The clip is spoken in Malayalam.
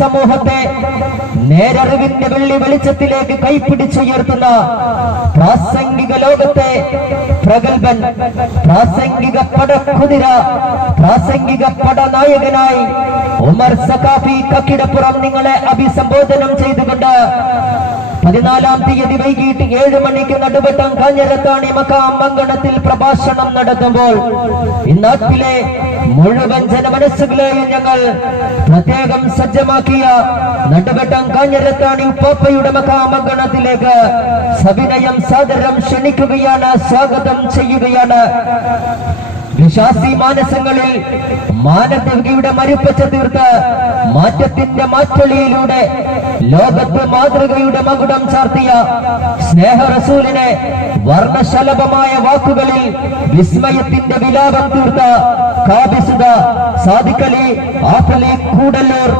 സമൂഹത്തെ നേരറിവിന്റെ വെള്ളി വെളിച്ചത്തിലേക്ക് കൈപ്പിടിച്ചുയർത്തുന്ന പ്രാസംഗിക ലോകത്തെ പ്രഗത്ഭൻ, പ്രാസംഗിക പടക്കുതിര, പ്രാസംഗിക പടനായകനായി ഉമർ സഖാഫി കക്കിടപ്പുറം നിങ്ങളെ അഭിസംബോധനം ചെയ്തുകൊണ്ട് 14-ാം തീയതി വൈകിട്ട് 7 മണിക്ക് നടുവട്ടം കാഞ്ഞിരത്താണി മക്കാം അങ്കണത്തിൽ പ്രഭാഷണം നടത്തുമ്പോൾ ഈ നാട്ടിലെ മുഴുവൻ ജനമനസ്സുകളെയും ഞങ്ങൾ പ്രത്യേകം സജ്ജമാക്കിയ നടുവട്ടം കാഞ്ഞിരത്താണി ഉപ്പാപ്പയുടെ മക്കാം അങ്കണത്തിലേക്ക് സവിനയം സാദരം ക്ഷണിക്കുകയാണ്, സ്വാഗതം ചെയ്യുകയാണ്. വിശ്വാസി മാനസങ്ങളിൽ മാനവികയുടെ മരുപ്പച്ച തീർത്ത് മാറ്റത്തിന്റെ മാറ്റൊളിയിലൂടെ ലോകത്ത് മാതൃകയുടെ മകുടം ചാർത്തിയ സ്നേഹ റസൂലിനെ വർണ്ണശലഭമായ വാക്കുകളിൽ വിസ്മയത്തിന്റെ വിലാപം തീർത്ത കാബിസുദ സാദിഖലി ആഫലി കൂടല്ലൂർ